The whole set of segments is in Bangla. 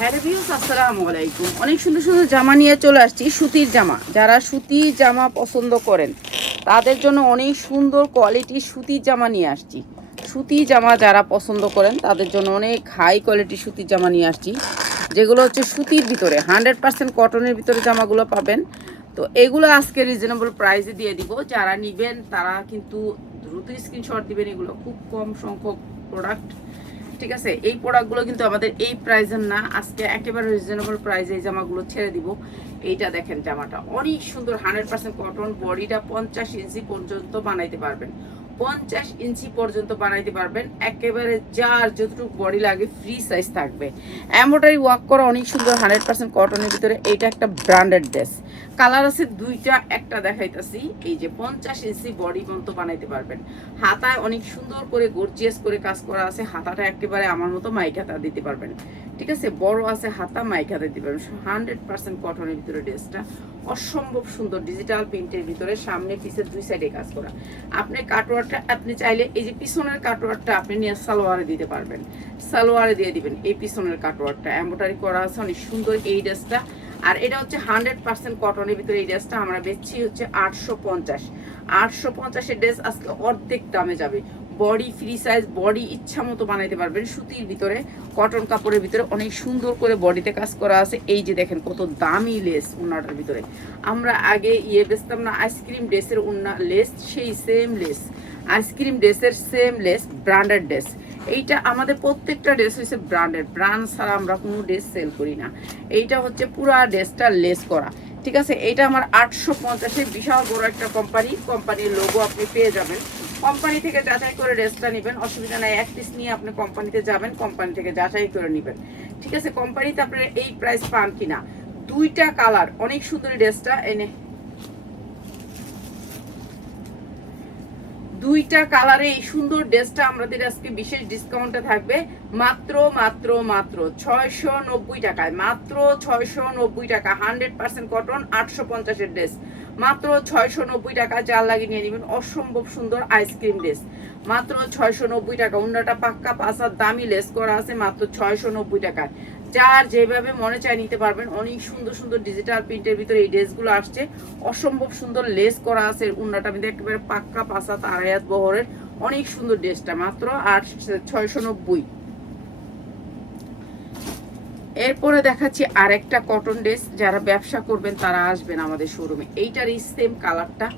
হ্যালো ভিউয়ার্স, আসসালামু আলাইকুম। অনেক সুন্দর সুন্দর জামা নিয়ে চলে আসছি, সুতির জামা। যারা সুতির জামা পছন্দ করেন তাদের জন্য অনেক সুন্দর কোয়ালিটির সুতির জামা নিয়ে আসছি। সুতির জামা যারা পছন্দ করেন তাদের জন্য অনেক হাই কোয়ালিটির সুতির জামা নিয়ে আসছি, যেগুলো হচ্ছে সুতির ভিতরে 100% কটনের ভিতরে জামাগুলো পাবেন। তো এগুলো আজকে রিজনেবল প্রাইসে দিয়ে দিব। যারা নেবেন তারা কিন্তু দ্রুত স্ক্রিনশট দিবেন। এগুলো খুব কম সংখ্যক প্রোডাক্ট, ঠিক আছে। এই প্রোডাক্টগুলো কিন্তু আমাদের এই প্রাইসের না, আজকে একেবারে রিজনেবল প্রাইসে এই জামাগুলো ছেড়ে দিব। এইটা দেখেন, জামাটা অনেক সুন্দর, 100% কটন, বডিটা 50 ইঞ্চি পর্যন্ত বানাইতে পারবেন। 50 ইঞ্চি পর্যন্ত বানাইতে পারবেন, একেবারে যার যতটুকু বডি লাগে ফ্রি সাইজ থাকবে। এমব্রয়ডারি ওয়ার্ক করা অনেক সুন্দর 100% কটনের ভিতরে। এইটা একটা ব্র্যান্ডেড ড্রেস, কালার আছে দুইটা, একটা দেখাইতাছি। এই যে 50 ইঞ্চি বডি পর্যন্ত বানাইতে পারবেন। হাতায় অনেক সুন্দর করে গর্জিয়াস করে কাজ করা আছে। হাতাটা একেবারে আমার মতো মাইক হাতা দিতে পারবেন, ঠিক আছে। বড় আছে হাতা, মাইক হাতে দিতে পারবেন। 100% কটনের ভিতরে ড্রেসটা অসম্ভব সুন্দর, ডিজিটাল প্রিন্টের ভিতরে, সামনে পিছে দুই সাইডে কাজ করা। আপনি কাটওয়ারটা আপনি চাইলে এই যে পিছনের কাটওয়ারটা আপনি নিয়ে সালোয়ারে দিতে পারবেন, সালোয়ারে দিয়ে দিবেন। এই পিছনের কাটওয়ারটা এমব্রয়ডারি করা আছে, অনেক সুন্দর এই ড্রেসটা। আর এটা হচ্ছে 100% কটনের ভিতরে। এই ড্রেসটা আমরা বেচছি হচ্ছে 850। 850-এর ড্রেস আজকে অর্ধেক দামে যাবে। বডি ফ্রি সাইজ, বডি ইচ্ছা মতো বানাইতে পারবেন। সুতির ভিতরে, কটন কাপড়ের ভিতরে অনেক সুন্দর করে বডিতে কাজ করা আছে। এই যে দেখেন কত দামি লেস উন্নাটার ভিতরে। আমরা আগে বেচতাম না আইসক্রিম ড্রেসের উন্না লেস, সেই সেম লেস, আইসক্রিম ড্রেসের সেম লেস, ব্র্যান্ডেড ড্রেস। এইটা আমাদের প্রত্যেকটা ড্রেস হচ্ছে ব্র্যান্ডেড, ব্র্যান্ড ছাড়া আমরা কোনো ড্রেস সেল করি না। এইটা হচ্ছে পুরা ড্রেসটা লেস করা, ঠিক আছে। এইটা আমার 850-এ, বিশাল বড় একটা কোম্পানির লোগো আপনি পেয়ে যাবেন। কোম্পানি থেকে যাচাই করে ড্রেসটা নেবেন, অসুবিধা নাই। এক পিস নিয়ে আপনি কোম্পানিতে যাবেন, কোম্পানি থেকে যাচাই করে নেবেন, ঠিক আছে। কোম্পানিতে আপনারা এই প্রাইস পান কিনা। দুইটা কালার, অনেক সুন্দর ড্রেসটা। এনে দুইটা কালারে এই সুন্দর ড্রেসটা আমাদের আজকে বিশেষ ডিসকাউন্টে থাকবে মাত্র মাত্র মাত্র 690 টাকায়। মাত্র 690 টাকা, 100% কটন, 850-এর ড্রেস মাত্র 690 টাকা। যার লাগে নিয়ে নেবেন, অসম্ভব সুন্দর আইসক্রিম ড্রেস মাত্র 690 টাকা। অন্যটা পাক্কা পাসার দামি লেস করা আছে, মাত্র 690 টাকায়। যার যেভাবে মনে চায় নিতে পারবেন। অনেক সুন্দর সুন্দর ডিজিটাল প্রিন্টের ভিতরে এই ড্রেসগুলো আসছে, অসম্ভব সুন্দর লেস করা আছে। উন্নাটা কিন্তু একেবারে পাক্কা পাসা তারায়াত বহরের, অনেক সুন্দর ড্রেসটা মাত্র 690। এরপরে দেখাচ্ছি আরেকটা কটন ড্রেস। যারা ব্যবসা করবেন তারা আসবেন আমাদের শোরুমে। এইটার এই সেম কালারটা,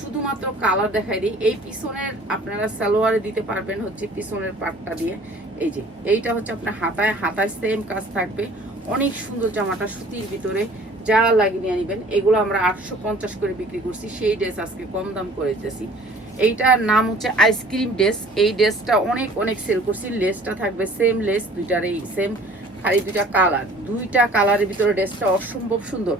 শুধুমাত্র কালার দেখাই দিই। এই পিছনের আপনারা সালোয়ারে দিতে পারবেন হচ্ছে পিছনের পাটটা দিয়ে। এই যে এইটা হচ্ছে আপনার হাতায়, হাতায় সেম কাজ থাকবে। অনেক সুন্দর জামাটা সুতির ভিতরে, যা লাগিয়ে নেবেন। এগুলো আমরা 850 করে বিক্রি করছি, সেই ড্রেস আজকে কম দাম করে দিতেছি। এইটার নাম হচ্ছে আইসক্রিম ড্রেস। এই ড্রেসটা অনেক অনেক সেল করছি। লেসটা থাকবে সেম লেস, দুইটার এই সেম, খালি দুইটা কালার। দুইটা কালারের ভিতরে ড্রেসটা অসম্ভব সুন্দর,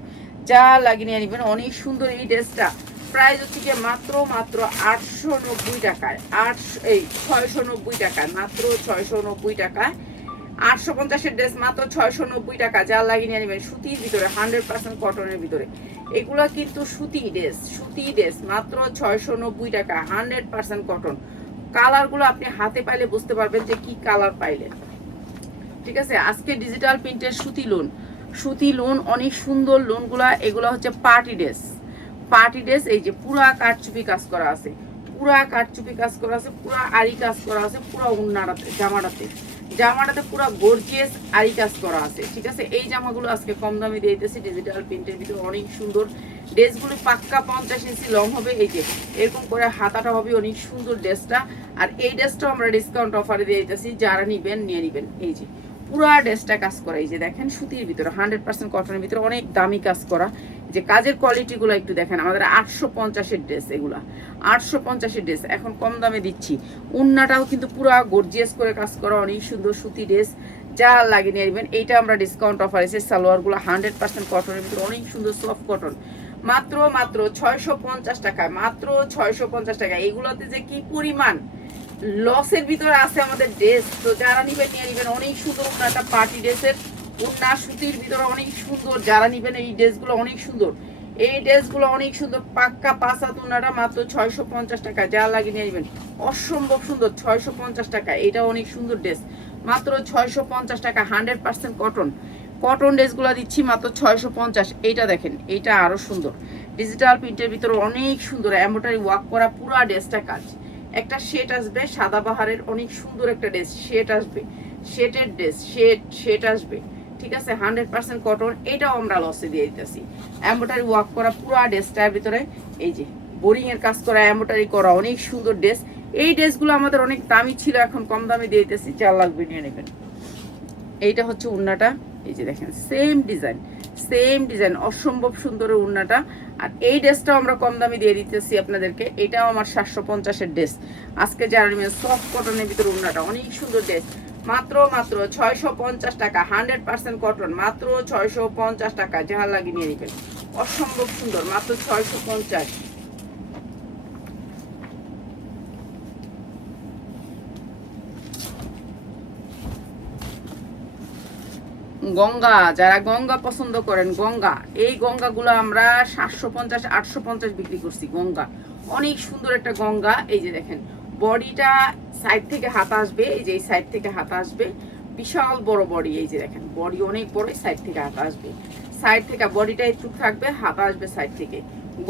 যা লাগিয়ে নিয়ে নেবেন। অনেক সুন্দর এই ড্রেসটা। প্রাইস হচ্ছে গিয়ে মাত্র মাত্র 890 টাকায়, 690 টাকায়, মাত্র 690 টাকায়। 850-এর ড্রেস মাত্র 690 টাকা। যা লাগিয়ে নিয়ে নেবেন। সুতির ভিতরে, 100% কটনের ভিতরে। এগুলো কিন্তু সুতি ড্রেস, সুতি ড্রেস মাত্র 690 টাকা, 100% কটন। কালারগুলো আপনি হাতে পাইলে বুঝতে পারবেন যে কি কালার পাইলেন, ঠিক আছে। আজকে ডিজিটাল প্রিন্টের সুতি লোন, সুতি লোন, অনেক সুন্দর লোনগুলা। এগুলো হচ্ছে পার্টি ড্রেস, পার্টি ড্রেস। এই যে পুরা কারচুপি কাজ করা আছে, পুরা কারচুপি কাজ করা আছে, পুরা আরি কাজ করা আছে, পুরা উন্নাটাতে, জামাটাতে পুরা গর্জিয়াস আরি কাজ করা আছে, ঠিক আছে। এই জামাগুলো আজকে কম দামে দিয়ে দিতেছি ডিজিটাল প্রিন্টের ভিতরে। অনেক সুন্দর ড্রেসগুলো, পাক্কা 50 ইঞ্চি লং হবে। এই যে এরকম করে হাতাটা হবে, অনেক সুন্দর ড্রেসটা। আর এই ড্রেসটাও আমরা ডিসকাউন্ট অফারে দিয়ে দিতেছি, যারা নিবেন নিয়ে নিবেন। এই যে পুরা ড্রেসটা কাজ করা, এই যে দেখেন সুতির ভিতরে, 100% কটনের ভিতরে, অনেক দামি কাজ করা। যে কাজের কোয়ালিটিগুলো একটু দেখেন। আমাদের 850-এর ড্রেস, এগুলা 850-এর ড্রেস এখন কম দামে দিচ্ছি। উন্নাটাও কিন্তু পুরা গর্জিয়াস করে কাজ করা, অনেক সুন্দর সুতি ড্রেস, যা লাগিয়ে নিয়ে নেবেন। এইটা আমরা ডিসকাউন্ট অফার এসে, সালোয়ারগুলো 100% কটনের ভিতরে, অনেক সুন্দর সফট কটন, মাত্র মাত্র 650 টাকায়, মাত্র 650 টাকা। এগুলোতে যে কি পরিমাণ লসের ভিতরে আছে আমাদের ড্রেস, তো যারা নিবেন নিয়ে নিবেন। অনেক সুন্দর একটা পার্টি ড্রেসের উন্না, সুতির ভিতরে অনেক সুন্দর। যারা নিবেন এই ড্রেসগুলো অনেক সুন্দর, এই ড্রেসগুলো অনেক সুন্দর, পাক্কা পাঁচা উন্নাটা মাত্র 650 টাকা। যা লাগিয়ে নিয়ে নিবেন, অসম্ভব সুন্দর, 650 টাকা। এটা অনেক সুন্দর ড্রেস, মাত্র 650 টাকা, 100% কটন। কটন ড্রেসগুলো দিচ্ছি মাত্র 650। এইটা দেখেন, এইটা আরো সুন্দর, ডিজিটাল প্রিন্টের ভিতরে অনেক সুন্দর এমব্রয়ডারি ওয়ার্ক করা পুরা ড্রেসটা কাজ। একটা শেড আসবে সাদাবাহারের, অনেক সুন্দর একটা ড্রেস, শেড আসবে, শেডের ড্রেস, শেড আসবে, ঠিক আছে, 100% কটন। এটাও আমরা লসে দিয়ে দিতেছি। এমব্রয়ডারি ওয়ার্ক করা পুরা ড্রেসটার ভিতরে এই যে বোরিং এর কাজ করা, এমব্রয়ডারি করা, অনেক সুন্দর ড্রেস। এই ড্রেসগুলো আমাদের অনেক দামি ছিল, এখন কম দামে দিয়ে দিতেছি, যার লাগবে নিয়ে নেবেন। এইটা হচ্ছে উন্নাটা, এই যে দেখেন সেম ডিজাইন, অসম্ভব সুন্দরের উন্নাটা। আর এই ড্রেসটাও আমরা কম দামে দিয়ে দিতেছি আপনাদেরকে। এটাও আমার 750-এর ড্রেস। আজকে যারা নেবেন সফট কটনের ভিতরে উন্নাটা, অনেক সুন্দর ড্রেস, মাত্র 650 টাকা, 100% কটন, মাত্র 650 টাকা, যাহা লাগে নিয়ে নেবেন। অসম্ভব সুন্দর, মাত্র 650। গঙ্গা, যারা গঙ্গা পছন্দ করেন, গঙ্গা, এই গঙ্গাগুলো আমরা 750 850 বিক্রি করছি। গঙ্গা অনেক সুন্দর একটা গঙ্গা। এই যে দেখেন বডিটা সাইড থেকে হাতা আসবে, এই যে এই সাইড থেকে হাতা আসবে, বিশাল বড় বডি। এই যে দেখেন বডি অনেক বড়, সাইড থেকে হাতা আসবে, সাইড থেকে বডিটা একটু থাকবে, হাতা আসবে সাইড থেকে।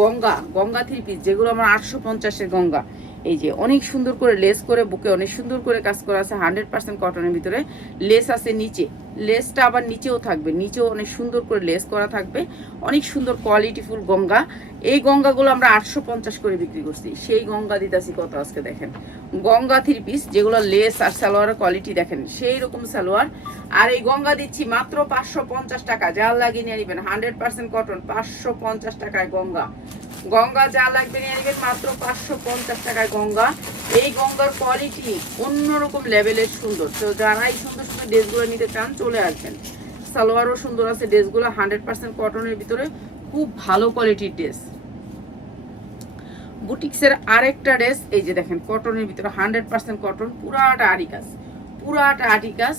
গঙ্গা 3 পিস, যেগুলো আমার 850-এর গঙ্গা। এই যে অনেক সুন্দর করে লেস করে, বুকে অনেক সুন্দর করে কাজ করা আছে, 100% কটনের ভিতরে। লেস আছে নিচে, লেসটা আবার নিচেও থাকবে, নিচেও অনেক সুন্দর করে লেস করা থাকবে, অনেক সুন্দর কোয়ালিটিফুল গঙ্গা। এই গঙ্গাগুলো আমরা 850 করে বিক্রি করছি। সেই গঙ্গা দিতেছি কত আজকে দেখেন, গঙ্গা 3 পিস, যেগুলো লেস আর সালোয়ারের কোয়ালিটি দেখেন সেই রকম সালোয়ার। আর এই গঙ্গা দিচ্ছি মাত্র 550 টাকা, যা লাগিয়ে নিয়ে নেবেন, 100% কটন, 550 টাকায় গঙ্গা। যা লাগবে নিয়ে নেবেন মাত্র 550 টাকায় গঙ্গা। এই গঙ্গার কোয়ালিটি অন্যরকম লেভেলের সুন্দর। তো যারা এই সুন্দর সুন্দর ড্রেসগুলো নিতে চান চলে আসবেন। সালোয়ারও সুন্দর আছে ড্রেসগুলো, 100% কটনের ভিতরে, খুব ভালো কোয়ালিটির ড্রেস। বুটিক্সের আরেকটা ড্রেস, এই যে দেখেন কটনের ভিতরে, 100% কটন, পুরাটা আরি কাজ,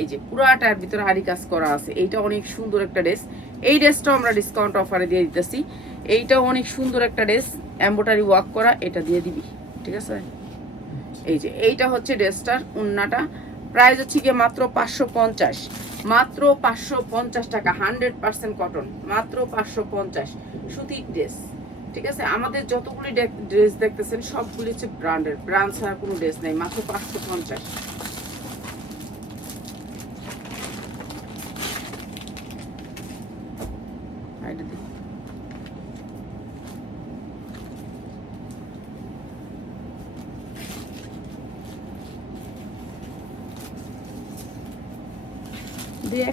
এই যে পুরাটার ভিতরে আরি কাজ করা আছে। এইটা অনেক সুন্দর একটা ড্রেস। এই ড্রেসটাও আমরা ডিসকাউন্ট অফারে দিয়ে দিতেছি। এইটাও অনেক সুন্দর একটা ড্রেস, এমব্রয়ডারি ওয়ার্ক করা, এটা দিয়ে দিবি, ঠিক আছে। এই যে এইটা হচ্ছে ড্রেসটার উন্নাটা, প্রাইস হচ্ছে গিয়ে মাত্র 550, মাত্র 550 টাকা, 100% কটন, মাত্র 550, সুতির ড্রেস, ঠিক আছে। আমাদের যতগুলি ড্রেস দেখতেছেন সবগুলি হচ্ছে ব্র্যান্ডের, ব্র্যান্ড ছাড়া কোনো ড্রেস নেই, মাত্র 550।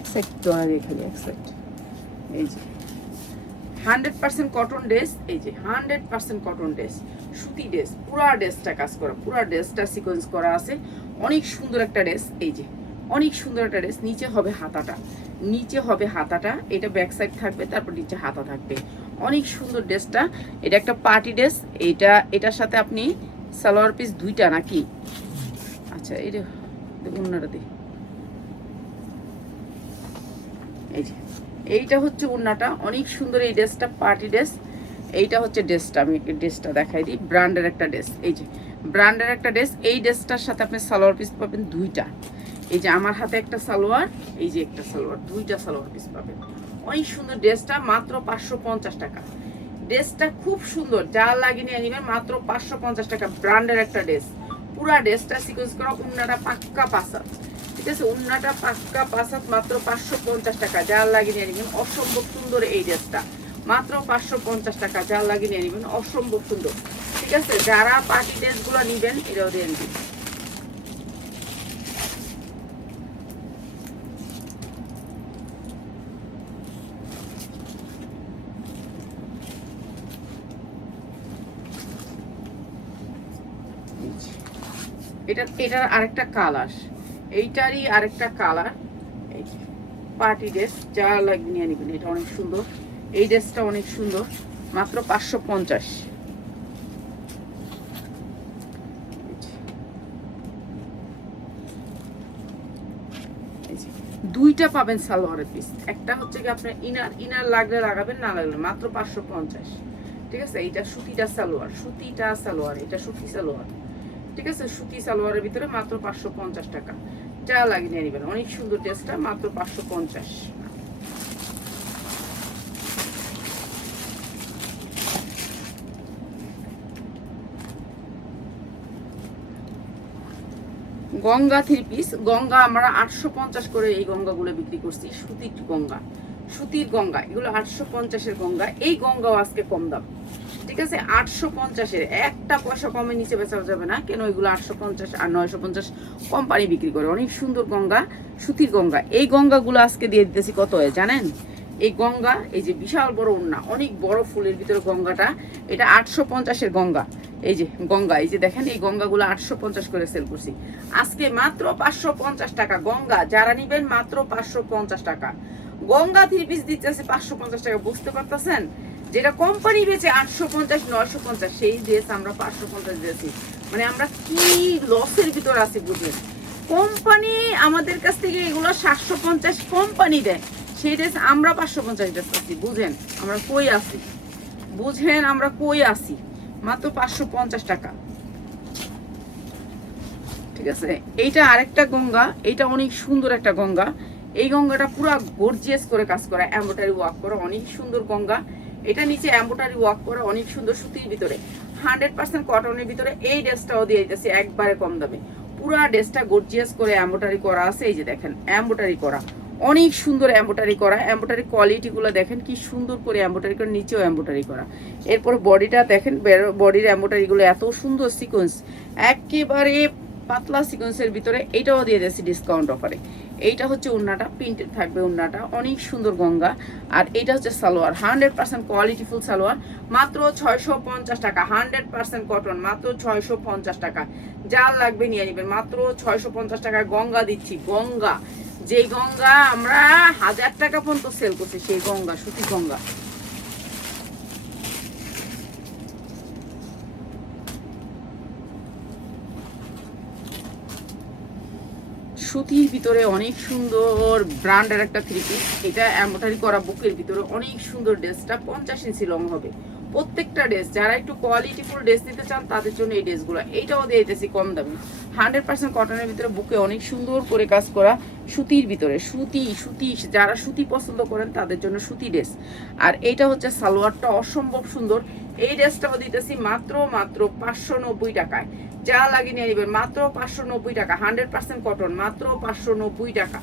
এক সাইড তো আর খালি এক সাইড। এই যে 100% কটন ড্রেস, এই যে 100% কটন ড্রেস, সুতি ড্রেস, পুরা ড্রেসটা কাজ করা, পুরা ড্রেসটা সিকোয়েন্স করা আছে, অনেক সুন্দর একটা ড্রেস। এই যে অনেক সুন্দর একটা ড্রেস, নিচে হবে হাতাটা, এটা ব্যাক সাইড থাকবে, তারপর নিচে হাতা থাকবে, অনেক সুন্দর ড্রেসটা। এটা একটা পার্টি ড্রেস। এটার সাথে আপনি সালোয়ার পিস 2টা নাকি, আচ্ছা এটা উন্নাটা দিই। এই যে এইটা হচ্ছে উন্নাটা, অনেক সুন্দর এই ড্রেসটা, পার্টি ড্রেস। এইটা হচ্ছে ড্রেসটা, আমি ড্রেসটা দেখাই দিই, ব্র্যান্ডের একটা ড্রেস। এই যে ব্র্যান্ডের একটা ড্রেস, এই ড্রেসটার সাথে আপনি সালোয়ার পিস পাবেন 2টা। এই যে আমার হাতে একটা সালোয়ার, এই যে একটা সালোয়ার, 2টা সালোয়ার পিস পাবেন। অনেক সুন্দর ড্রেসটা, মাত্র 550 টাকা। ড্রেসটা খুব সুন্দর, যা লাগিয়ে নিয়ে নেবেন, মাত্র 550 টাকা, ব্র্যান্ডের একটা ড্রেস। পুরা ড্রেসটা সিকোয়েন্স করা, উন্নাটা পাক্কা পাসাত, ঠিক আছে, উন্নাটা পাক্কা পাসাত, মাত্র 550 টাকা, যা লাগিয়ে নিয়ে নেবেন। অসম্ভব সুন্দর এই ড্রেসটা, মাত্র 550 টাকা, যা লাগিয়ে নিয়ে নেবেন, অসম্ভব সুন্দর, ঠিক আছে। যারা পার্টি ড্রেসগুলো নেবেন এটাও দিয়ে নেবেন। এটার আরেকটা কালার, এইটারই আরেকটা কালার, এই যে পার্টি ড্রেস, যা লাগবে নিয়ে নেবেন। এটা অনেক সুন্দর, এই ড্রেসটা অনেক সুন্দর, মাত্র 550। দুইটা পাবেন সালোয়ারের পিস, একটা হচ্ছে কি আপনার ইনার লাগলে লাগাবেন, না লাগলে মাত্র 550, ঠিক আছে। এইটা সুতিটা সালোয়ার, এটা সুতি সালোয়ার, ঠিক আছে, সুতি সালোয়ারের ভিতরে মাত্র 550 টাকা, যা লাগিয়ে নিয়ে নেবেন। অনেক সুন্দর ড্রেসটা, মাত্র 550। গঙ্গা 3 পিস। গঙ্গা আমরা 850 করে এই গঙ্গাগুলো বিক্রি করছি। সুতির গঙ্গা, সুতির গঙ্গা, এগুলো 850-এর গঙ্গা। এই গঙ্গাও আজকে কম দাম, ঠিক আছে? 850-এর, একটা পয়সা কমে নিচে বেচা যাবে না। কেন? এগুলো 850 আর 950 কোম্পানি বিক্রি করে। অনেক সুন্দর গঙ্গা, সুতির গঙ্গা। এই গঙ্গাগুলো আজকে দিয়ে দিতেছি কত হয় জানেন? এই গঙ্গা, এই যে বিশাল বড় ওড়না, অনেক বড় ফুলের ভিতরে গঙ্গাটা, এটা 850-এর গঙ্গা। এই যে গঙ্গা, এই যে দেখেন, এই গঙ্গাগুলো 850 করে সেল করছি আজকে মাত্র 550 টাকা গঙ্গা। যারা নিবেন মাত্র 550 টাকা গঙ্গা 3 পিস দিতেছে 550 টাকা। বুঝতে পারতেছেন? যেটা কোম্পানি বেচে 850 950, সেই ড্রেস আমরা 550 দিয়েছি। মানে আমরা কি লসের ভিতর আছি বুঝলেন? কোম্পানি আমাদের কাছ থেকে এগুলো 750 কোম্পানি দেয়, সেই ড্রেস আমরা 550 ড্রেস আছি। বুঝেন আমরা কই আছি? বুঝেন আমরা কই আছি? মাত্র 550 টাকা, ঠিক আছে? এইটা আরেকটা গঙ্গা, এইটা অনেক সুন্দর একটা গঙ্গা। এই গঙ্গাটা পুরো গর্জিয়াস করে কাজ করা, এমব্রয়ডারি ওয়ার্ক করা, অনেক সুন্দর গঙ্গা। এটা নিচে এমব্রয়ডারি ওয়ার্ক করা, অনেক সুন্দর সুতির ভিতরে, 100% কটনের ভিতরে। এই ড্রেসটাও দিয়ে দিতেছি একবারে কম দামে। পুরো ড্রেসটা গর্জিয়াস করে এমব্রয়ডারি করা আছে। এই যে দেখেন, এমব্রয়ডারি করা, অনেক সুন্দর এমব্রয়ডারি করা। এমব্রয়ডারি কোয়ালিটিগুলো দেখেন কি সুন্দর করে এমব্রয়ডারি করে, নিচেও এমব্রয়ডারি করা। এরপর বডিটা দেখেন, বডির এমব্রয়ডারিগুলো এত সুন্দর সিকোয়েন্স, একেবারে পাতলা সিকোয়েন্সের ভিতরে। এইটাও দিয়ে দিয়েছি ডিসকাউন্ট অফারে। এইটা হচ্ছে ওড়নাটা, প্রিন্টেড থাকবে ওড়নাটা, অনেক সুন্দর গঙ্গা। আর এইটা হচ্ছে সালোয়ার, 100% কোয়ালিটিফুল সালোয়ার, মাত্র 650 টাকা। 100% কটন, মাত্র 650 টাকা। যা লাগবে নিয়ে নেবেন, মাত্র 650 টাকায় গঙ্গা দিচ্ছি। গঙ্গা, যে গঙ্গা আমরা 1000 টাকা পর্যন্ত সেল করছি, সেই গঙ্গা, সুতি গঙ্গা। সুতির ভিতরে অনেক সুন্দর ব্র্যান্ডের একটা 3 পিস। এটা এমব্রয়ডারি করা বুকের ভিতরে, অনেক সুন্দর। ড্রেসটা 50 ইঞ্চি লং হবে প্রত্যেকটা ড্রেস। যারা একটু কোয়ালিটিফুল ড্রেস নিতে চান তাদের জন্য এই ড্রেসগুলো। এইটাও দিয়ে দিতেছি কম দামে, 100% কটনের ভিতরে, বুকে অনেক সুন্দর করে কাজ করা, সুতির ভিতরে। সুতি, সুতি, যারা সুতি পছন্দ করেন তাদের জন্য সুতি ড্রেস। আর এইটা হচ্ছে সালোয়ারটা, অসম্ভব সুন্দর। এই ড্রেসটাও দিতেছি মাত্র 590 টাকায়। যা লাগে নিয়ে নেবেন, মাত্র 590 টাকা। 100% কটন, মাত্র 590 টাকা,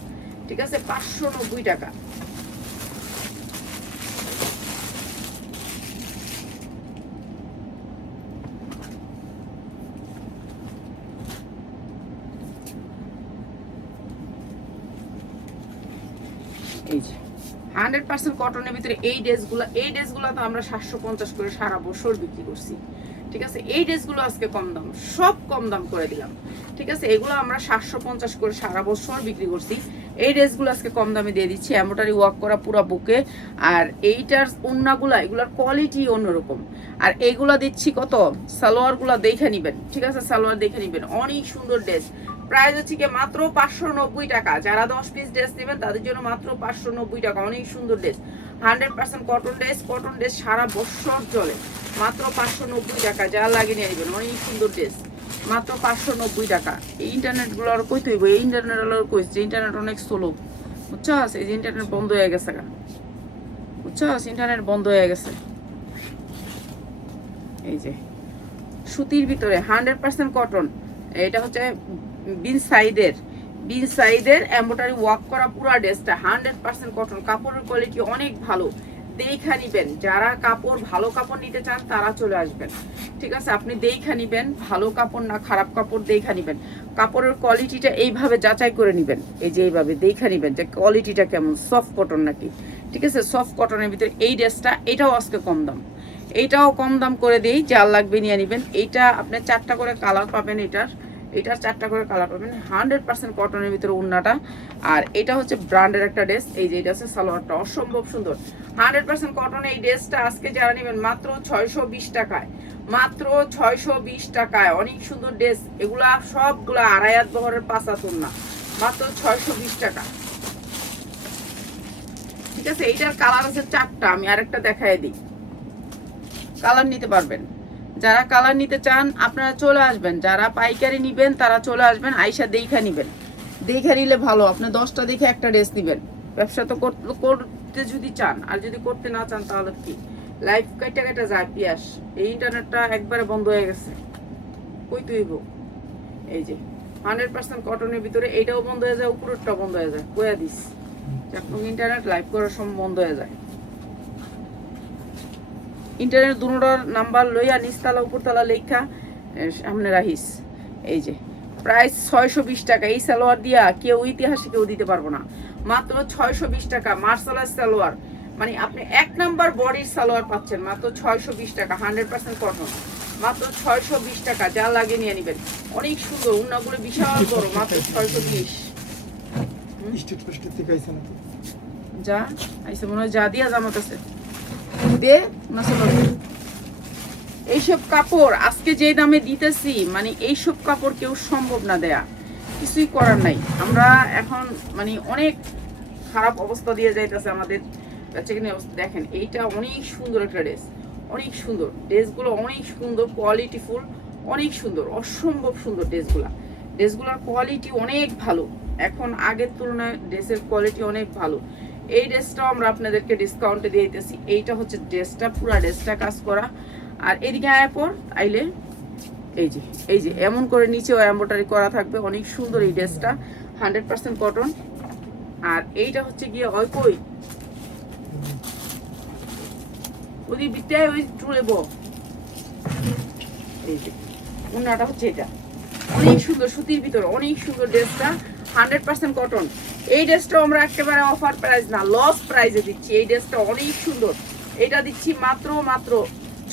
ঠিক আছে? 590 টাকা। এই যে 100% কটনের ভিতরে এই ড্রেসগুলো তো আমরা 750 করে সারা বছর বিক্রি করছি, ঠিক আছে? এই ড্রেসগুলো আজকে কম দাম, সব কম দাম করে দিলাম, ঠিক আছে? এগুলো আমরা 750 করে সারা বছর বিক্রি করছি। এই ড্রেসগুলো আজকে কম দামে দিয়ে দিচ্ছি, এমব্রয়ডারি ওয়ার্ক করা পুরো বুকে। আর এইটার ওড়নাগুলা, এগুলার কোয়ালিটি অন্যরকম। আর এইগুলা দিচ্ছি কত? সালোয়ারগুলো দেখে নিবেন, ঠিক আছে? সালোয়ার দেখে নিবেন, অনেক সুন্দর ড্রেস। প্রাইস হচ্ছে কি মাত্র 590 টাকা। যারা 10 পিস ড্রেস নেবেন তাদের জন্য মাত্র 590 টাকা। অনেক সুন্দর dress, 100% cotton dress. Cotton dress সারা বছর চলে, মাত্র 590 টাকা। যা লাগে নিয়ে নেবেন, অনেক সুন্দর ড্রেস, মাত্র 590 টাকা। এই ইন্টারনেটগুলো আর কই তৈব, এই ইন্টারনেট হলো কইছে ইন্টারনেট অনেক স্লো, বুঝছস? এই যে ইন্টারনেট বন্ধ হয়ে গেছে, বুঝছস? ইন্টারনেট বন্ধ হয়ে গেছে। এই যে সুতির ভিতরে 100% কটন, এটা হচ্ছে বিন সাইডের এমব্রয়ডারি ওয়ার্ক করা পুরো ড্রেসটা, 100% কটন। কাপড়ের কোয়ালিটি অনেক ভালো, দেখা নিবেন। যারা কাপড়, ভালো কাপড় নিতে চান তারা চলে আসবেন, ঠিক আছে? আপনি দেখা নিবেন, ভালো কাপড় না খারাপ কাপড় দেখা নিবেন। কাপড়ের কোয়ালিটিটা এইভাবে যাচাই করে নিবেন, এই যে এইভাবে দেখা নিবেন যে কোয়ালিটিটা কেমন, সফট কটন নাকি, ঠিক আছে? সফট কটনের ভিতরে এই ড্রেসটা, এটাও আজকে কম দাম, এইটাও কম দাম করে দিই। যার লাগবে নিয়ে নেবেন। এইটা আপনি 4টা করে কালার পাবেন, এটার 4টা করে কালার পাবেন। 100% কটনের ভিতরে ওড়নাটা। আর এটা হচ্ছে ব্র্যান্ডের একটা ড্রেস। এই যে এটা হচ্ছে সালোয়ারটা, অসম্ভব সুন্দর। 100% কটন এই ড্রেসটা আজকে যারা নেবেন মাত্র 620 টাকায়, মাত্র 620 টাকায়। অনেক সুন্দর ড্রেস, এগুলা সবগুলা 2.5 হাত বহরের 5 হাত ওড়না, মাত্র 620 টাকা, ঠিক আছে? এইটার কালার আছে 4টা, আমি আরেকটা দেখাই দিই। কালার নিতে পারবেন, যারা কালার নিতে চান আপনারা চলে আসবেন। যারা পাইকারি নিবেন তারা চলে আসবেন, আইসা দেখা নিবেন। দেখে নিলে ভালো, আপনি 10টা দেখে একটা ড্রেস নিবেন। ব্যবসা তো করতে যদি চান, আর যদি করতে না চান তাহলে কি? লাইফ কাটা যায় পিয়াস। এই ইন্টারনেটটা একবারে বন্ধ হয়ে গেছে, কই তুইব? এই যে 100% কটনের ভিতরে। এইটাও বন্ধ হয়ে যায়, উপরেরটাও বন্ধ হয়ে যায়, কয়া দিস যখন ইন্টারনেট লাইভ করার সময় বন্ধ হয়ে যায়। ইন্টারনেট দুটোর নাম্বার লইয়া নিচতলা উপরতলা লেখা সামনে রাখিস। এই যে প্রাইস 620 টাকা। এই সালোয়ার দিয়া কেউ ইতিহাসে কেউ দিতে পারবো না, মাত্র 620 টাকা। মার্শালার সালোয়ার মানে আপনি 1 নাম্বার বডির সালোয়ার পাচ্ছেন মাত্র 620 টাকা, 100% কটন, মাত্র 620 টাকা। যা লাগে নিয়ে নেবেন, অনেক সুন্দর, উন্নাগুলো বিশাল বড়, মাত্র 620। যা আইসে মনে হয় যা দিয়া জামাতেছে দে না। এইসব কাপড় আজকে যে দামে দিতেছি, মানে এইসব কাপড় কেউ সম্ভব না দেয়া, কিছুই করার নাই। আমরা এখন মানে অনেক খারাপ অবস্থা দিয়ে যাইতেছে আমাদের বেচাকেনি অবস্থা। দেখেন এইটা অনেক সুন্দর একটা ড্রেস, অনেক সুন্দর ড্রেসগুলো, অনেক সুন্দর কোয়ালিটিফুল, অনেক সুন্দর, অসম্ভব সুন্দর ড্রেসগুলোর কোয়ালিটি অনেক ভালো। এখন আগের তুলনায় ড্রেসের কোয়ালিটি অনেক ভালো। এই ড্রেসটাও আমরা আপনাদেরকে ডিসকাউন্টে দিয়ে দিতেছি। এইটা হচ্ছে ড্রেসটা, পুরো ড্রেসটা কাজ করা। আর এদিকে আয়ার পর আইলে এই যে এমন করে নিচেও এমব্রয়ডারি করা থাকবে, অনেক সুন্দর এই ড্রেসটা, 100% কটন। আর এইটা হচ্ছে গিয়ে কই ওই বিটায় ওই টুলে বো, এই যে ওনাটা হচ্ছে এটা, অনেক সুন্দর সুতির ভিতরে, অনেক সুন্দর ড্রেসটা, 100% কটন। এই ড্রেসটাও আমরা একেবারে অফার প্রাইস না, লস প্রাইসে দিচ্ছি। এই ড্রেসটা অনেক সুন্দর, এটা দিচ্ছি মাত্র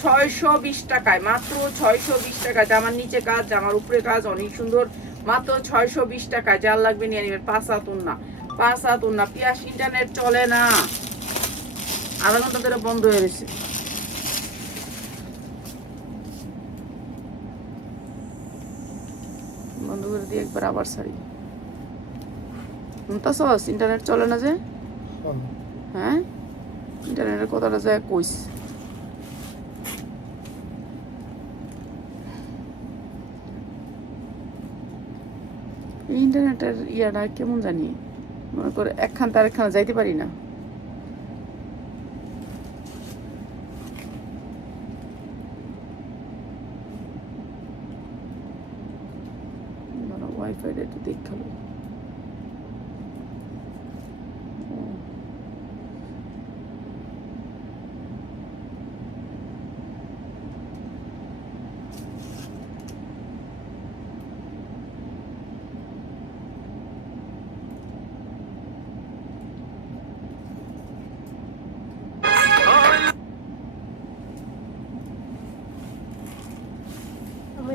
620 টাকায়, মাত্র 620 টাকা। জামার নিচে কাজ, জামার উপরে কাজ, অনেক সুন্দর, মাত্র 620 টাকায়। যার লাগবে নিয়ে নেবেন। 5 হাত ওন্না। পিয়াস ইন্টারনেট চলে না, আধা ঘন্টা ধরে বন্ধ হয়ে গেছে। বন্ধ করে দিয়ে একবার আবার সারি। শুনতাছস ইন্টারনেট চলে না যে? হ্যাঁ, ইন্টারনেটের কথাটা যায় কইস। ইন্টারনেটের ইয়াটা কেমন জানি, মনে করে একখান তার একখানে যাইতে পারি না। ওয়াইফাইটা একটু দেখালো।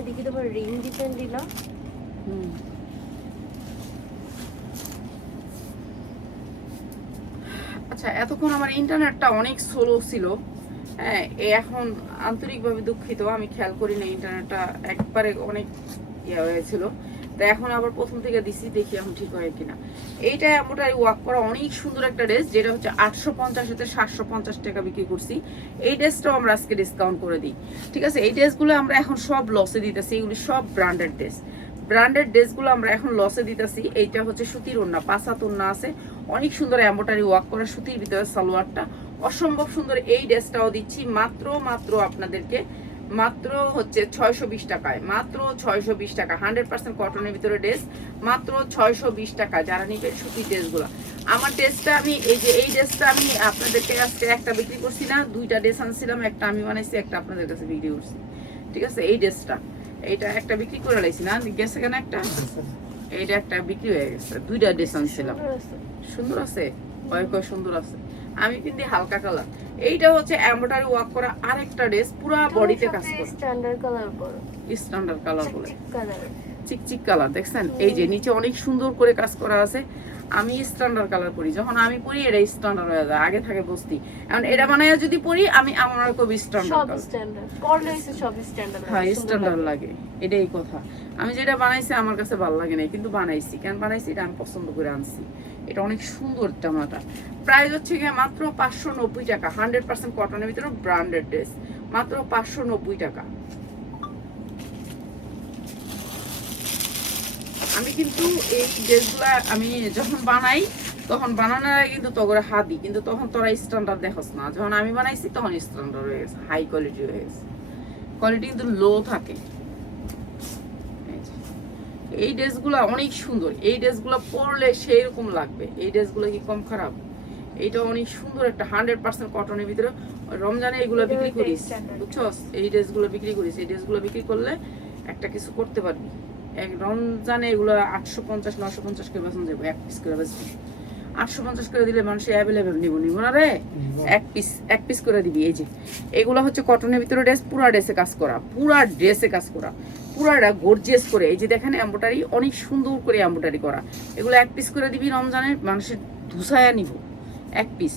দেখি তোমার রিং দিতেন দিলাম। আচ্ছা, এতক্ষণ আমার ইন্টারনেটটা অনেক স্লো ছিল। হ্যাঁ, এখন আন্তরিকভাবে দুঃখিত, আমি খেয়াল করি না, ইন্টারনেটটা একবারে অনেক ইয়ে হয়েছিল। তো এখন আবার প্রথম থেকে দিছি, দেখি এখন ঠিক হয় কিনা। এইটা এমনটাই ওয়ার্ক করা অনেক সুন্দর একটা ড্রেস, যেটা হচ্ছে 850 750 টাকা বিক্রি করছি। এই ড্রেসটাও আমরা আজকে ডিসকাউন্ট করে দিই, ঠিক আছে? এই ড্রেসগুলো আমরা এখন সব লসে দিতেছি, এগুলি সব ব্র্যান্ডেড ড্রেসগুলো আমরা এখন লসে দিতেছি। এইটা হচ্ছে সুতির ওন্না, 5 হাত ওন্না আছে, অনেক সুন্দর এমব্রয়ডারি ওয়ার্ক করা সুতির ভিতরে সালোয়ারটা, অসম্ভব সুন্দর। এই ড্রেসটাও দিচ্ছি মাত্র আপনাদেরকে মাত্র হচ্ছে 620 টাকায়, মাত্র 620 টাকা, 100% কটনের ভিতরে ড্রেস, মাত্র 620 টাকা। যারা নিবেন সুতির ড্রেসগুলো। আমার ড্রেসটা আমি এই ড্রেসটা আমি আপনাদেরকে আজকে একটা বিক্রি করছি না, 2টা ড্রেস আনছিলাম, একটা আমি বানাইছি, একটা আপনাদের কাছে বিক্রি করছি, ঠিক আছে? এই ড্রেসটা এইটা একটা বিক্রি করে লাইছি না, গেছে কেন একটা, এইটা একটা বিক্রি হয়ে গেছে। 2টা ড্রেস আনছিলাম। সুন্দর আছে, কয় সুন্দর আছে। আমি কিন্তু হালকা কালার। এইটা হচ্ছে এমব্রয়ডারি ওয়ার্ক করা আরেকটা ড্রেস, পুরো বডিতে কাজ করা, স্ট্যান্ডার্ড কালার বলে, স্ট্যান্ডার্ড কালার বলে, চিকচিক কালার। দেখছেন এই যে নিচে অনেক সুন্দর করে কাজ করা আছে। আমি স্ট্যান্ডার্ড কালার পরি, যখন আমি পরি এটা স্ট্যান্ডার্ড হয়ে যায়, আগে থাকে বস্তি। এখন এটা বানায়া যদি পরি আমি, আমার খুব স্ট্যান্ডার্ড কালার, সব স্ট্যান্ডার্ড, হ্যাঁ স্ট্যান্ডার্ড লাগে, এটাই কথা। আমি যেটা বানাইছি আমার কাছে ভালো লাগে না, কিন্তু বানাইছি, কেন বানাইছি এটা আমি পছন্দ করে আনছি। এটা অনেক সুন্দর জামাটা। প্রাইস হচ্ছে গিয়ে মাত্র 590 টাকা, 100% কটনের ভিতরে ব্র্যান্ডেড ড্রেস, মাত্র 590 টাকা। আমি কিন্তু এই ড্রেসগুলা আমি যখন বানাই তখন বানানোর আগে কিন্তু তগরে হাদি, কিন্তু তখন তোরা স্ট্যান্ডার্ড দেখোস না। যখন আমি বানাইছি তখন স্ট্যান্ডার্ড হয়ে গেছে, হাই কোয়ালিটি হয়ে গেছে। কোয়ালিটি কিন্তু লো থাকে, এই ড্রেসগুলো অনেক সুন্দর, এই ড্রেসগুলো পরলে সেই রকম লাগবে। এই ড্রেসগুলো কি কম খারাপ? এইটা অনেক সুন্দর একটা 100% কটনের ভিতরে। রমজানে এগুলো বিক্রি করিস, বুঝছস? এই ড্রেসগুলো বিক্রি করিস, এই ড্রেসগুলো বিক্রি করলে একটা কিছু করতে পারবি। এক রমজানে এগুলো 850 950 করে বেতন দেবো, এক পিস করে বেচবি। 850 করে দিলে মানুষ অ্যাভেলেবেল নিব না রে। এক পিস করে দিবি। এই যে এগুলো হচ্ছে কটনের ভিতরে ড্রেস, পুরা ড্রেসে কাজ করা, পুরা ড্রেসে কাজ করা, পুরাটা গর্জিয়াস করে। এই যে দেখেন এমব্রয়ডারি অনেক সুন্দর করে এমব্রয়ডারি করা। এগুলো এক পিস করে দিবি, রমজানে মানুষের ধুসায়া নিব এক পিস।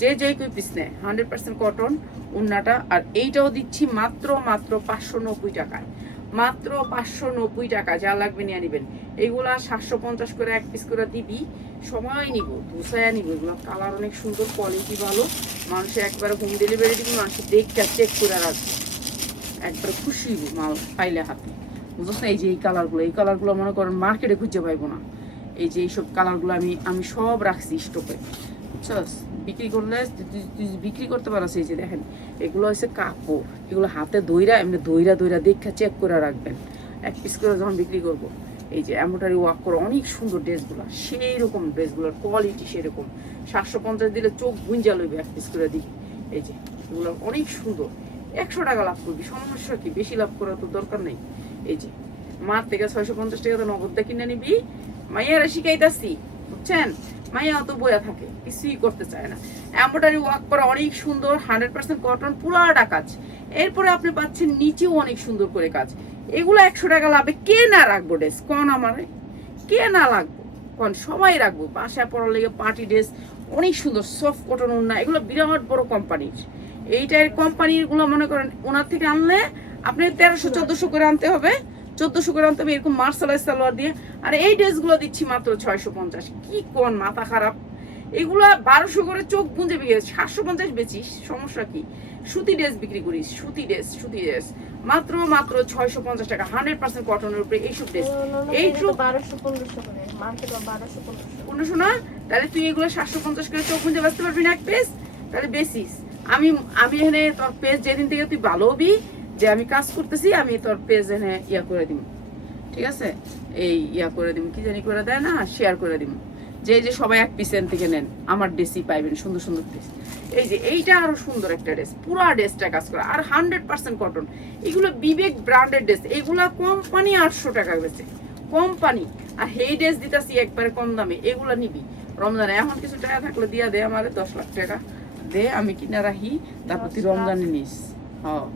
যে কই পিস নেয় 100% কটন উন্নাটা। আর এইটাও দিচ্ছি মাত্র 590 টাকায়, মাত্র 590 টাকা। যা লাগবে নিয়ে নিবেন। এইগুলা 750 করে এক পিস করে দিবি, সময় নিব, ধুসায়া নিব। এগুলো কালার অনেক সুন্দর, কোয়ালিটি ভালো। মানুষে একবার হোম ডেলিভারি দিবি, মানুষের দেখে চেক করে রাখবে, একবার খুশি হইব মাল পাইলে হাতে, বুঝছ না? এই যে এই কালারগুলো মনে করেন মার্কেটে খুঁজে পাইবো না। এই যে এইসব কালারগুলো আমি সব রাখছি স্টকে, বুঝছস? বিক্রি করলে তুই বিক্রি করতে পারছ। এই যে দেখেন এগুলো হচ্ছে কাপড়, এগুলো হাতে দইরা এমনি দইরা দেখে চেক করে রাখবেন এক পিস করে যখন বিক্রি করব। এই যে এমব্রয়ডারি ওয়ার্ক করা অনেক সুন্দর ড্রেসগুলো, সেই রকম ড্রেসগুলোর কোয়ালিটি সেরকম। 750 দিলে চোখ গুঞ্জা লইবে এক পিস করে দিই। এই যে এগুলো অনেক সুন্দর, 100 টাকা লাভ করবি, সমস্যা কি? বেশি লাভ করার তো দরকার নেই। এই যে মার থেকে 650 টাকা তো নগদটা কিনে নিবি। মাইয়ারা শিখাইতাছি, বুঝছেন? মাইয়া অত বইয়া থাকে, কিছুই করতে চায় না। এমব্রয়ডারি ওয়ার্ক করা অনেক সুন্দর, 100% কটন, পুরাটা কাজ। এরপরে আপনি পাচ্ছেন নিচেও অনেক সুন্দর করে কাজ। এগুলো 100 টাকা লাভে কে না রাখবো ড্রেস? কোন আমারে কে না লাগবো? কোন সবাই রাখবো। বাসায় পরার লেগে পার্টি ড্রেস অনেক সুন্দর, সফট কটন উন্না। এগুলো বিরাট বড় কোম্পানির, এইটার কোম্পানির গুলো মনে করেন ওনার থেকে আনলে আপনি 1300-1400 করে আনতে হবে, 1400 করে আনতে হবে এরকম মার্শালাইজ সালোয়ার দিয়ে। আর এই ড্রেসগুলো দিচ্ছি মাত্র 650। কি কোন মাথা খারাপ? এগুলা 1200 করে চোখ গুঁজে বিক্রি, 750 বেচিস, সমস্যা কি? সুতি ড্রেস বিক্রি করিস, সুতি ড্রেস মাত্র 650 টাকা, 100% কটনের উপরে এইসব ড্রেস। এইসব 1200-1500 করে মার্কেট 1200-1500 1500 না? তাহলে তুই এগুলো 750 করে চোখ গুঁজে বেচতে পারবি না এক পিস? তাহলে বেচিস। আমি এখানে তোর পেজ যেদিন থেকে তুই ভালো হবি যে আমি কাজ করতেছি, আমি তোর পেজ এনে ইয়া করে দিব, ঠিক আছে? এই ইয়া করে দিব, কি জানি করে দেয় না, শেয়ার করে দিব, যে সবাই এক পিস এন থেকে নেন, আমার ড্রেসই পাইবেন, সুন্দর সুন্দর ড্রেস। এই যে এইটা আরো সুন্দর একটা ড্রেস, পুরা ড্রেসটা কাজ করা আর 100% কটন। এগুলো বিবেক ব্র্যান্ডেড ড্রেস, এগুলা কোম্পানি 800 টাকা বেচে, কোম্পানি। আর এই ড্রেস দিতেছি একবারে কম দামে, এগুলা নিবি রমজানে। এখন কিছু টাকা থাকলে দিয়া দে আমারে, 10 লাখ টাকা দে, আমি কিনা রাখি, তারপর তুই রমজানে নিস। হ্যাঁ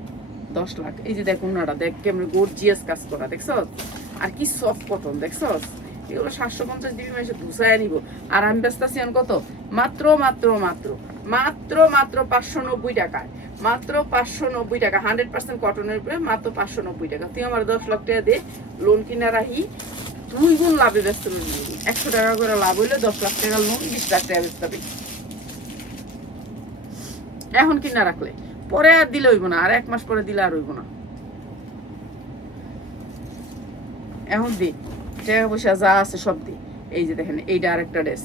10 লাখ। এই যে দেখ উনারা, দেখ কেমন গর্জিয়াস কাজ করা, দেখছ? আর কি সফট কটন, দেখছ? এগুলো 750 দিবি, মাসে ধুসায় নিব। আর আমি বেচতেছি কত? মাত্র 590 টাকায়, মাত্র 590 টাকা, 100% কটনের উপরে মাত্র 590 টাকা। তুই আমার 10 লাখ টাকা দে, লোন কিনা রাখি, 2 গুণ লাভে ব্যস্ত নিবি। 100 টাকা করে লাভ হইলে 10 লাখ টাকা লোন, 20 লাখ টাকা বেচতে হবে। এখন কিনা রাখলে পরে আর দিলে হইব না, আর 1 মাস পরে দিলে আর হইব না। এখন দি টাকা পয়সা যা আছে সব দি। এই যে দেখেন এইটা আরেকটা ড্রেস,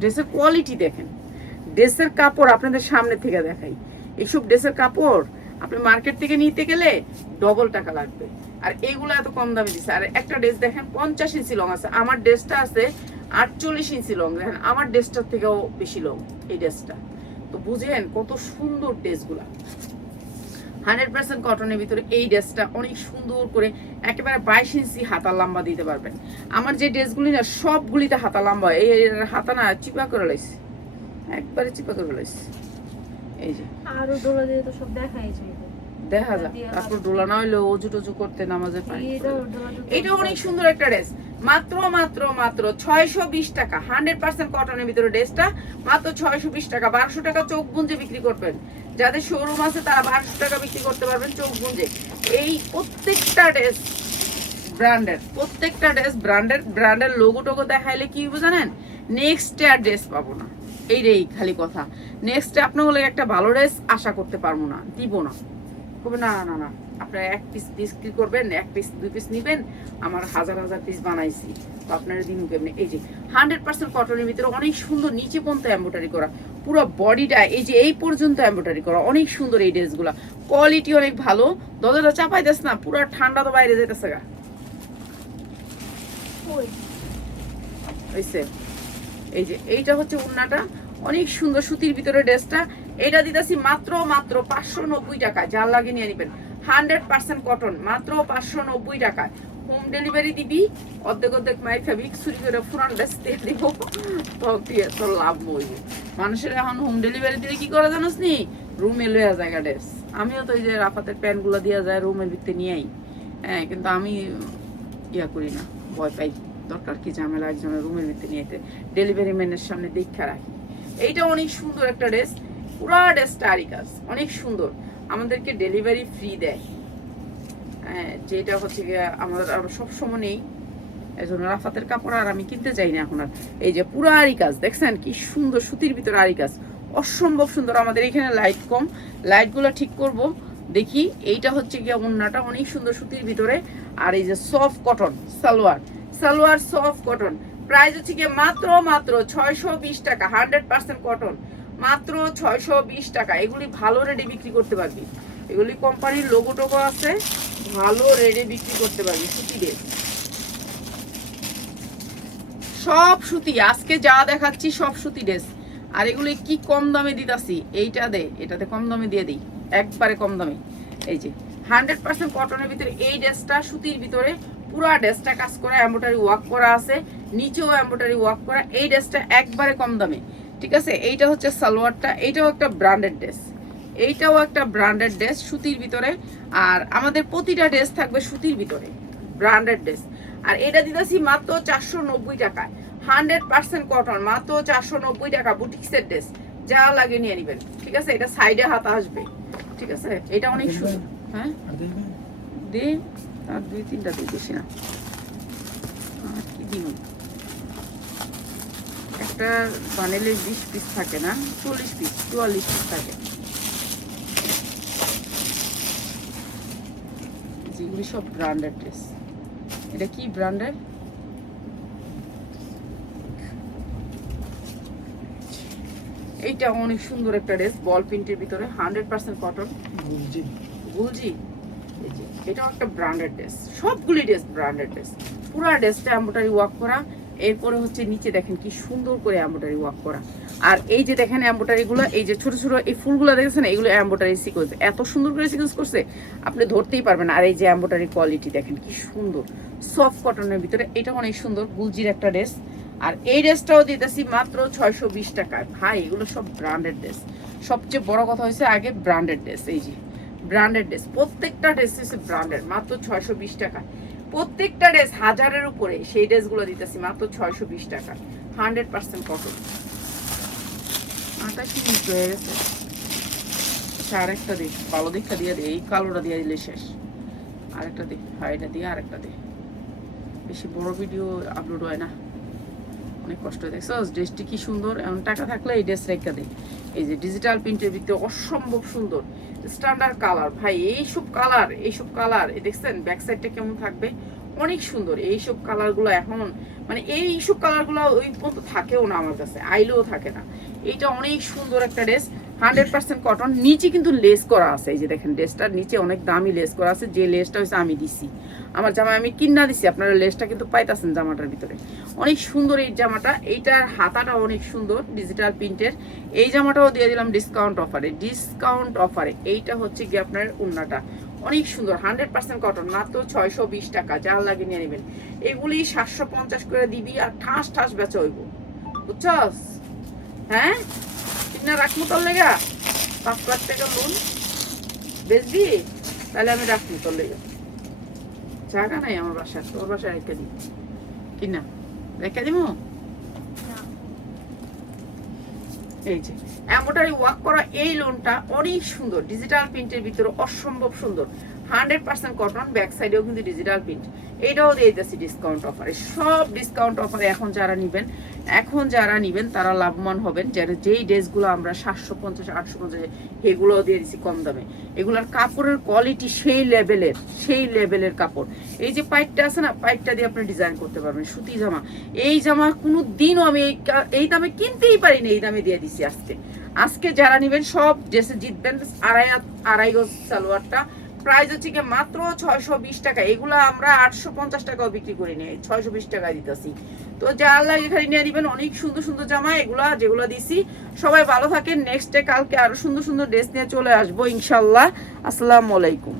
ড্রেসের কোয়ালিটি দেখেন, ড্রেসের কাপড় আপনাদের সামনে থেকে দেখাই। এইসব ড্রেসের কাপড় আপনি মার্কেট থেকে নিতে গেলে ডবল টাকা লাগবে, আর এইগুলো এত কম দামে দিচ্ছে। আর একটা ড্রেস দেখেন 50 ইঞ্চি লং আছে, আমার ড্রেসটা আছে 48 ইঞ্চি লং। দেখেন আমার ড্রেসটার থেকেও বেশি লং এই ড্রেসটা। তো বুঝেন কত সুন্দর ড্রেসগুলা, 100% কটনের ভিতরে। এই ড্রেসটা অনেক সুন্দর করে একেবারে 22 ইঞ্চি হাতা লম্বা দিতে পারবেন। আমার যে ড্রেসগুলি না সবগুলিতে হাতা লম্বা, এই হাতা না চিপা করে লাইছি, একবারে চিপা করে লাইছি। এই যে আরো ডোলা দিয়ে তো সব দেখাই যায়, দেখা যায়। তারপর ডোলা না হইলে অজু টজু করতে নামাজে পাই। এটা অনেক সুন্দর একটা ড্রেস, মাত্র 620 টাকা, 100% কটনের ভিতরে ড্রেসটা মাত্র 620 টাকা। 1200 টাকা চোখ গুঞ্জে বিক্রি করবেন, যাদের শোরুম আছে তারা 1200 টাকা বিক্রি করতে পারবেন চোখ গুঞ্জে। এই প্রত্যেকটা ড্রেস ব্র্যান্ডের, প্রত্যেকটা ড্রেস ব্র্যান্ডের লোগো টোগো দেখাইলে কি হবে জানেন? নেক্সট আর ড্রেস পাবো না, এইটাই খালি কথা। নেক্সট আপনার হলে একটা ভালো ড্রেস আশা করতে পারবো না, দিব না, কবে না না না। আপনারা এক পিস বিক্রি করবেন, 1 পিস 2 পিস নিবেন, আমার হাজার পিস বানাইছি, তো আপনারা দিন কেমনি। এই যে 100% কটনের ভিতরে অনেক সুন্দর, নিচে পর্যন্ত এমব্রয়ডারি করা, পুরো বডিটা এই যে এই পর্যন্ত এমব্রয়ডারি করা, অনেক সুন্দর এই ড্রেসগুলা, কোয়ালিটি অনেক ভালো। দরজাটা চাপাই দেস না, পুরো ঠান্ডা তো বাইরে যেতেছে গা। কই হইছে। এই যে এইটা হচ্ছে উন্নাটা, অনেক সুন্দর সুতির ভিতরে ড্রেসটা। এটা দিতেছি মাত্র 590 টাকা, যার লাগে নিয়ে নিবেন। 100% কটন, মাত্র 590 টাকা। হোম ডেলিভারি দিবি, অর্ধেক মাই ফেব্রিক চুরি করে পুরান ড্রেস দিয়ে দিব, তো লাভ হইব। মানুষের এখন হোম ডেলিভারি দিলে কি করে জানোস নি, রুমে লইয়া জায়গা ড্রেস। আমিও তো এই যে রাফাতের প্যান্টগুলো দিয়া যায় রুমের ভিতরে নিয়েই, হ্যাঁ, কিন্তু আমি ইয়া করি না, ভয় পাই। দরকার কি ঝামেলা একজনের রুমের ভিতরে নিয়ে ডেলিভারি ম্যানের সামনে দেখা রাখি। এইটা অনেক সুন্দর একটা ড্রেস, পুরা ড্রেসটা আরি কাজ, অনেক সুন্দর। আমাদেরকে ডেলিভারি ফ্রি দেয়, হ্যাঁ, যেটা হচ্ছে গিয়ে আমাদের আরো সবসময় নেই। এই জন্য রাফাতের কাপড় আর আমি কিনতে চাই না এখন আর। এই যে পুরো আরি কাজ দেখছেন কি সুন্দর, সুতির ভিতরে আরি কাজ, অসম্ভব সুন্দর। আমাদের এখানে লাইট কম, লাইটগুলো ঠিক করব দেখি। এইটা হচ্ছে গিয়ে ওন্নাটা অনেক সুন্দর সুতির ভিতরে। আর এই যে soft cotton salwar, salwar soft cotton, price হচ্ছে গিয়ে মাত্র 620 টাকা। 100% কটন, মাত্র 620 টাকা। এগুলি ভালো রেটে বিক্রি করতে পারবি, এগুলি কোম্পানির লোগো টোগো আছে, ভালো রেটে বিক্রি করতে পারবি। সুতি ড্রেস, সব সুতি, আজকে যা দেখাচ্ছি সব সুতি ড্রেস। আর এগুলি কি কম দামে দিতাছি, এটাতে কম দামে দিয়ে দিই, একবারে কম দামে। এই যে 100% কটনের ভিতরে এই ড্রেসটা, সুতির ভিতরে পুরা ড্রেসটা কাজ করা, এমব্রয়ডারি ওয়ার্ক করা আছে, নিচেও এমব্রয়ডারি ওয়ার্ক করা। এই ড্রেসটা একবারে কম দামে, ঠিক আছে। এইটা হচ্ছে সালোয়ারটা, এইটাও একটা ব্র্যান্ডেড ড্রেস, এইটাও একটা ব্র্যান্ডেড ড্রেস সুতির ভিতরে। আর আমাদের প্রতিটা ড্রেস থাকবে সুতির ভিতরে, ব্র্যান্ডেড ড্রেস। আর এটা দিতেছি মাত্র 490 টাকায়, 100% কটন, মাত্র 490 টাকা। বুটিক্সের ড্রেস, যা লাগে নিয়ে নিবেন, ঠিক আছে। এটা সাইডে হাতা আসবে, ঠিক আছে। এটা অনেক সুন্দর, হ্যাঁ দে, আর 2-3টা দিই, বেশি না। আর কি দিব, একটা বানেলে 20 পিস থাকে না, 40 পিস 44 পিস থাকে। যেগুলি সব ব্র্যান্ডেড ড্রেস। এটা কি ব্র্যান্ডের, এইটা অনেক সুন্দর একটা ড্রেস, বল প্রিন্টের ভিতরে, 100% কটন, গুলজি। এই যে এটাও একটা ব্র্যান্ডেড ড্রেস, সবগুলি ড্রেস ব্র্যান্ডেড ড্রেস। পুরো ড্রেসটা এমব্রয়ডারি ওয়ার্ক করা। এরপরে হচ্ছে নিচে দেখেন কি সুন্দর করে এমব্রয়ডারি ওয়ার্ক করা। আর এই যে দেখেন এমব্রয়ডারি গুলো, এই যে ছোট ছোট এই ফুলগুলো দেখেছেন, এগুলো এমব্রয়ডারি সিকোয়েন্স, এত সুন্দর করে সিকোয়েন্স করছে আপনি ধরতেই পারবেন। আর এই যে এমব্রয়ডারি কোয়ালিটি দেখেন কি সুন্দর, সফট কটনের ভিতরে, এটা অনেক সুন্দর, গুলজির একটা ড্রেস। আর এই ড্রেসটাও দিতেছি মাত্র 620 টাকায়। ভাই এগুলো সব ব্র্যান্ডেড ড্রেস। সবচেয়ে বড় কথা হয়েছে আগে ব্র্যান্ডেড ড্রেস, এই যে ব্র্যান্ডেড ড্রেস, প্রত্যেকটা ড্রেস হচ্ছে ব্র্যান্ডেড, মাত্র 620 টাকা। প্রত্যেকটা ড্রেস 1000-এর উপরে, সেই ড্রেসগুলো দিতেছি মাত্র 620 টাকা, 100% কটন। 28 মিনিট হয়ে গেছে, আরেকটা দিই, ভালো দিকটা দিয়ে দিই, এই কালোটা দিয়ে দিলে শেষ। আরেকটা দিই, হ্যাঁ এটা দিয়ে আরেকটা দিই, বেশি বড় ভিডিও আপলোড হয় না, অনেক কষ্ট হয়। দেখছো ড্রেসটি কি সুন্দর, এমন টাকা থাকলে এই ড্রেস রেখা দিই। এই যে ডিজিটাল প্রিন্টের ভিতরে অসম্ভব সুন্দর স্ট্যান্ডার্ড কালার। ভাই এইসব কালার দেখছেন ব্যাক সাইডটা কেমন থাকবে, অনেক সুন্দর। এইসব কালারগুলো এখন মানে এইসব কালারগুলো ওই পর্যন্ত থাকেও না আমার কাছে, আইলেও থাকে না। এইটা অনেক সুন্দর একটা ড্রেস, 100% কটন, নিচে কিন্তু লেস করা আছে। এই যে দেখেন ড্রেসটার নিচে অনেক দামি লেস করা আছে, যে লেসটা হচ্ছে আমি দিছি, আমার জামা আমি কিনা দিছি। আপনারা লেসটা কিন্তু পাইতাছেন জামাটার ভিতরে, অনেক সুন্দর এই জামাটা। এইটার হাতাটা অনেক সুন্দর ডিজিটাল প্রিন্টের। এই জামাটাও দিয়ে দিলাম ডিসকাউন্ট অফারে। এইটা হচ্ছে কি আপনার ওন্নাটা, অনেক সুন্দর, 100% কটন, মাত্র 620 টাকা। যা লাগে নিয়ে নেবেন। এগুলি 750 করে দিবি, আর ঠাস বেচা হইব, বুঝছস? হ্যাঁ, কিনা রাখবো তোর লেগা 5 লাখ টাকা লোন বেচবি, তাহলে আমি রাখবো তোর লেগা। জায়গা নাই আমার বাসায়, তোর বাসায় রেখে দিই, কিনা রেখে দিব। এই যে এমব্রয়ডারি ওয়ার্ক করা এই লোনটা অনেক সুন্দর, ডিজিটাল প্রিন্টের ভিতরে অসম্ভব সুন্দর, 100% কটন, ব্যাক সাইডেও কিন্তু ডিজিটাল প্রিন্ট। এইটাও দিয়ে দিচ্ছি ডিসকাউন্ট অফারে, সব ডিসকাউন্ট অফারে। এখন যারা নিবেন তারা লাভবান হবেন। যারা যেই ড্রেসগুলো আমরা 750-850 এগুলোও দিয়ে দিচ্ছি কম দামে। এগুলোর কাপড়ের কোয়ালিটি সেই লেভেলের কাপড়। এই যে পাইটটা আছে না, পাইটটা দিয়ে আপনি ডিজাইন করতে পারবেন। সুতি জামা, এই জামা কোনো দিনও আমি এই দামে কিনতেই পারিনি, এই দামে দিয়ে দিচ্ছি আজকে। যারা নিবেন সব ড্রেসে জিতবেন। আড়াই গজ সালোয়ারটা, প্রাইস হচ্ছে কি মাত্র 620 টাকা। এগুলো আমরা 850 টাকাও বিক্রি করে নিই, 620 টাকা দিতেছি। তো যা আল্লাহ এখানে নিয়ে দিবেন, অনেক সুন্দর সুন্দর জামা এগুলা যেগুলো দিছি। সবাই ভালো থাকেন, নেক্সট ডে কালকে আরো সুন্দর সুন্দর ড্রেস নিয়ে চলে আসবো ইনশাল্লাহ। আসসালামু আলাইকুম।